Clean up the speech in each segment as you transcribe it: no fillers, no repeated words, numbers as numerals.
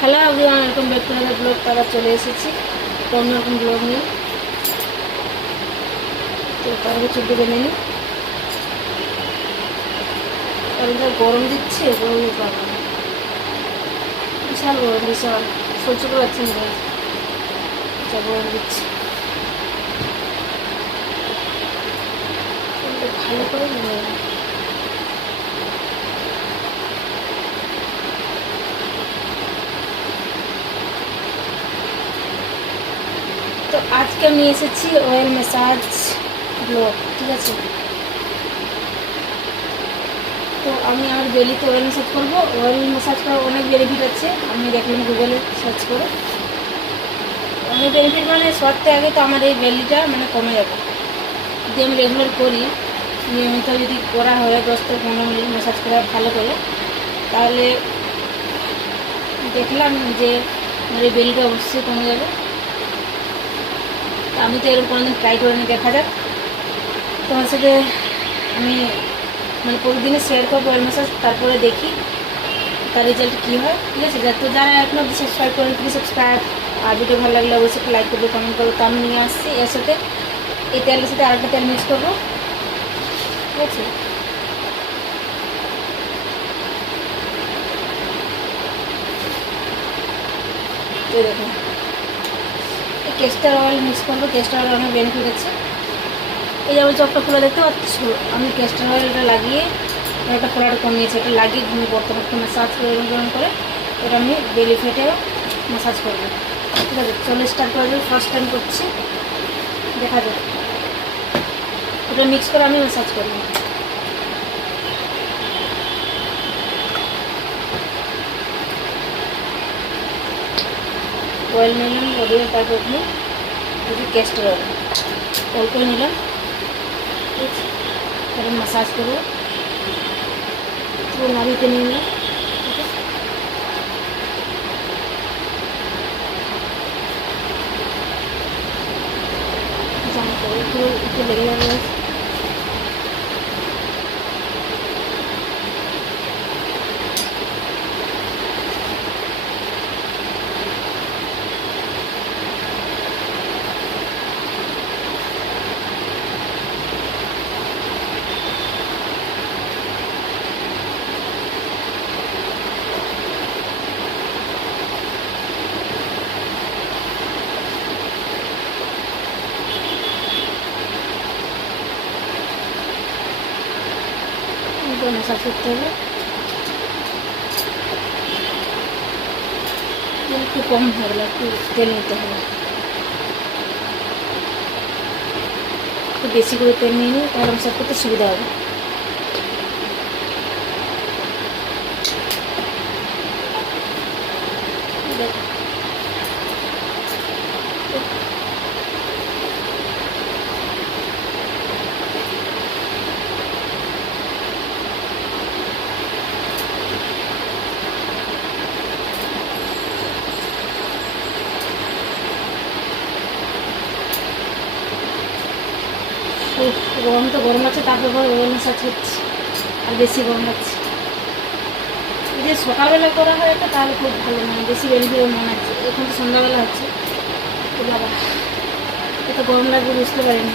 Hello everyone, welcome back to other blog. আবার চলে এসেছি তো অন্যরকম ব্লগ নিয়ে। তো তার আগে চুলটি বেঁধে নিই, কারণ যা গরম দিচ্ছে গরমে পাবো না, বিশাল গরম, বিশাল সহ্য করে যাচ্ছে না, যা গরম দিচ্ছে। ভালো করে নিয়ে তো আজকে আমি এসেছি অয়েল ম্যাসাজ ব্লগ, ঠিক আছে। তো আমি আমার বেলিতে অয়েল ম্যাসাজ করবো। অয়েল ম্যাসাজ করার অনেক বেনিফিট আছে, আমি দেখলাম গুগলে সার্চ করে। অনেক বেনিফিট মানে সপ্তাহে আগে তো আমার এই বেলিটা মানে কমে যাবে যদি আমি রেগুলার করি, নিয়মিত যদি করা হয় 10 থেকে 15 মিনিট ম্যাসাজ করা ভালো করে, তাহলে দেখলাম যে আমার এই বেলিটা অবশ্যই কমে যাবে। তো আমি তো এরকম কোনোদিন ট্রাই করিনি, দেখা যাক। তোমার সাথে আমি মানে প্রতিদিনে শেয়ার করবো অয়েল ম্যাসাজ, তারপরে দেখি তার রেজাল্ট কী হয়, ঠিক আছে। তো যারা এখনও সাবস্ক্রাইব করেন প্লিজ সাবস্ক্রাইব, আর ভিডিও ভালো লাগলে অবশ্যই একটা লাইক করবে, কমেন্ট করবো। তো আমি নিয়ে আসছি এর সাথে এই তেলের সাথে আরেকটা তেল মিক্স করবো, ঠিক আছে। তো দেখুন, এই ক্যাস্টার অয়েল মিক্স করবো। ক্যাস্টার অয়েল অনেক বেনিফিট আছে। এই যেমন চপটা খোলা দেখতে পাচ্ছ, আমি ক্যাস্টার অয়েলটা লাগিয়ে একটা ফোলাটা কমিয়েছি, এটা লাগিয়ে ঘুমিয়ে পড়তে একটু ম্যাসাজ করে গরম করে এটা আমি বেলি ফেটেও ম্যাসাজ করবো, ঠিক আছে। চলে স্টার্ট করে দেবো, ফার্স্ট টাইম করছি, দেখা যাক। ওটা মিক্স করে আমি ম্যাসাজ করবো। অয়েল নিলাম বডি, তারপর ওখানে যদি ক্যাস্টার অয়েল অল্প নিলাম, ঠিক আছে। তারপর ম্যাসাজ করবো, পুরো নাড়িতে নিয়ে নিলাম, ঠিক আছে। জানি তো পুরো একটু লেগে যাবে। ম্যাসাজ করতে হবে, একটু কম হয়ে গেলে একটু তেল নিতে হবে, একটু বেশি করে তেল নিয়ে নিই, তাহলে ম্যাসাজ করতে সুবিধা হবে। গরম তো গরম আছে, তারপর অয়েল ম্যাসাজ হচ্ছে আর বেশি গরম লাগছে। যদি সকালবেলা করা হয় এটা তাহলে খুব ভালো, মানে বেশি বেনিফিট মনে হচ্ছে। এখন তো সন্ধ্যাবেলা হচ্ছে, তো বাবা এত গরম লাগবে বুঝতে পারিনি।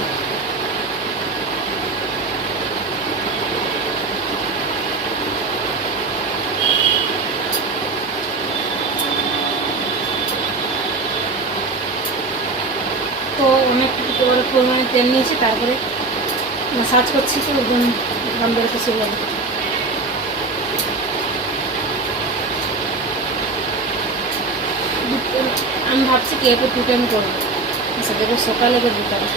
তো অনেক পরিমাণে তেল নিয়েছি, তারপরে ম্যাসাজ করছি, তো একদম ঘাম বেরোতে শুরু হবে। আমি ভাবছি কি এরপর 2 টাইম করবো, আচ্ছা দেখো সকালে বা বিকালে।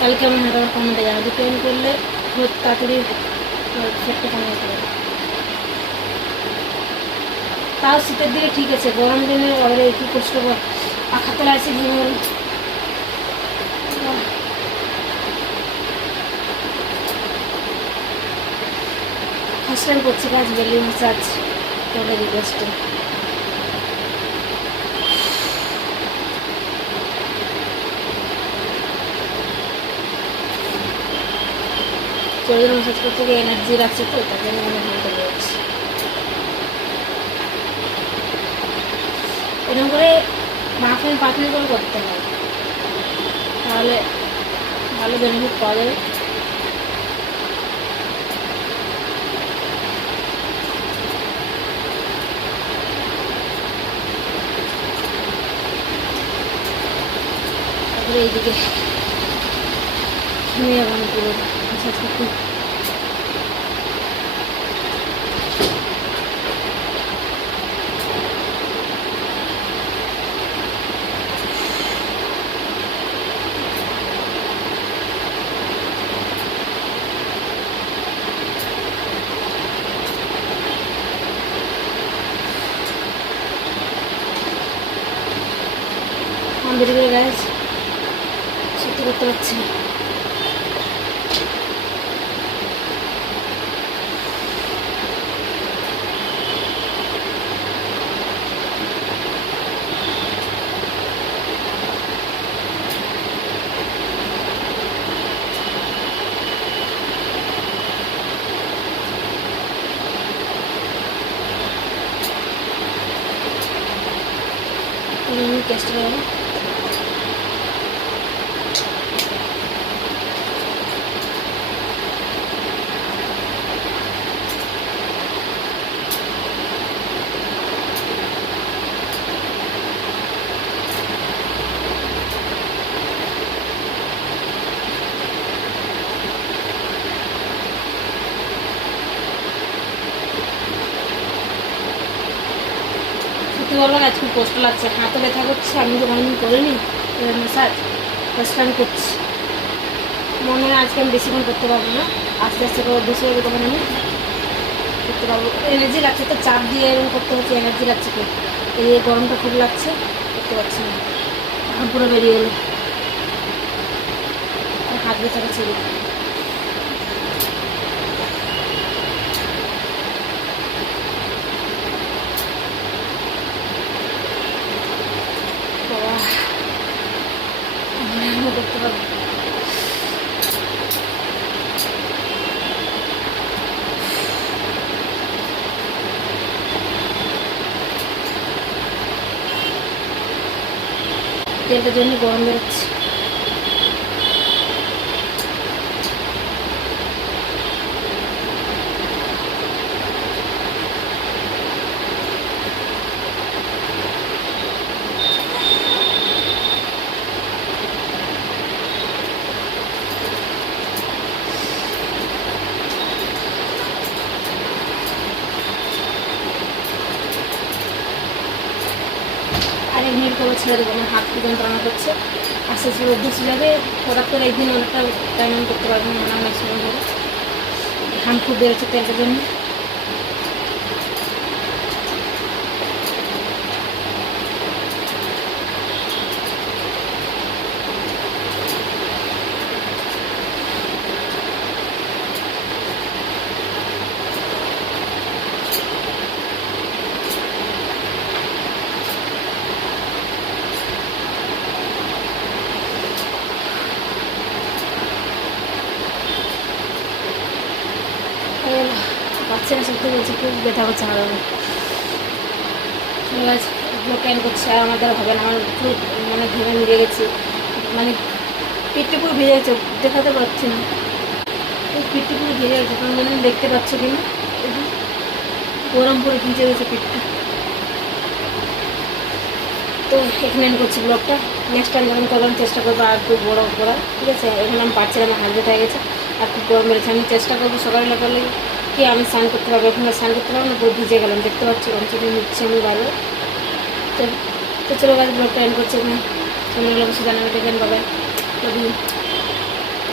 কালকে আমার হাতে আবার কমেন্টে যাবে, 2 টাইম করলে খুব তাড়াতাড়ি ফেটটা কমে যেতে পারে। তাও শীতের দিকে ঠিক আছে, গরম দিনে আবার একটু কষ্টকর, পাখার তলা আছে ভেঙে গেল। ফার্স্ট টাইম করছি কাজ বেলি ম্যাসাজ, তোমাদের রিকোয়েস্টে। শরীর ম্যাসাজ করতে গিয়ে এনার্জি রাখছে, তো তার জন্য অনেক ভালো যাচ্ছে। এরকম করে 5 মিনিট করে করতে হয়, তাহলে ভালো বেনিফিট পাওয়া যাবে। তারপরে এইদিকে মেয়ে বান করে দেরি করে গাছ সত্যি করতে পারছি না। টেস্ট করবো। সত্যি বলবো না, খুব কষ্ট লাগছে, হাতে ব্যথা করছে। আমি তো অনেকদিন করিনি ম্যাসাজ, ফার্স্ট টাইম করছি। মনে হয় আজকে আমি বেশিক্ষণ করতে পারবো না, আস্তে আস্তে করে অভ্যেস হয়ে তখন আমি করতে পারবো। এনার্জি লাগছে তো, চাপ দিয়ে এরকম করতে হচ্ছে, এনার্জি লাগছে খুব। এই গরমটা খুব লাগছে, করতে পারছি না, এখন পুরো বেরিয়ে গেলো, হাত ব্যথা করছে। করতে পারবো। তেলটার জন্য গরম বেরোচ্ছে। আর 1 মিনিট করে ছেড়ে দেবো, আমার হাত কি যন্ত্রণা করছে, আস্তে আস্তে অভ্যেস হয়ে যাবে। হঠাৎ করে একদিন অনেকটা টাইম আমি করতে পারবো না, অনেক সময় ধরে ঘাম খুব বেরোচ্ছে তেলটার জন্য। পাচ্ছে না, সত্যি বলছি খুব ব্যথা করছে আমার। গাছ ক্যান করছে, আর আমার দ্বারা হবে না, আমার পুরো মানে ঘেমে ভিজে গেছি, মানে পিঠটা পুরো ভিজে গেছে, দেখাতে পারছি না, পিঠটা পুরো ভিজে গেছে, কারণ মানে দেখতে পাচ্ছ কিনা, গরম পুরো ভিজে গেছে পিঠটা। তো এখানে আমি করছি ব্লগটা, নেক্সট টাইম যখন করলাম চেষ্টা করবো আর একটু বড়ো করার, ঠিক আছে। এখন আমি পারছিলাম, আমার হাত ব্যথা হয়ে গেছে, আর খুব গরম বেড়েছে। আমি চেষ্টা করবো সকালে লাগালে কি আমি স্নান করতে পারবো, এখন স্নান করতে পারবো না, পুরো ভিজে গেলাম, দেখতে পাচ্ছি কমসে নিচ্ছি আমি বারবার। তো চলো গাছ ব্লগটা এন্ড করছি এখানে, চলে গেলাম, অবশ্যই জানাবে দেখেন, বাবাই।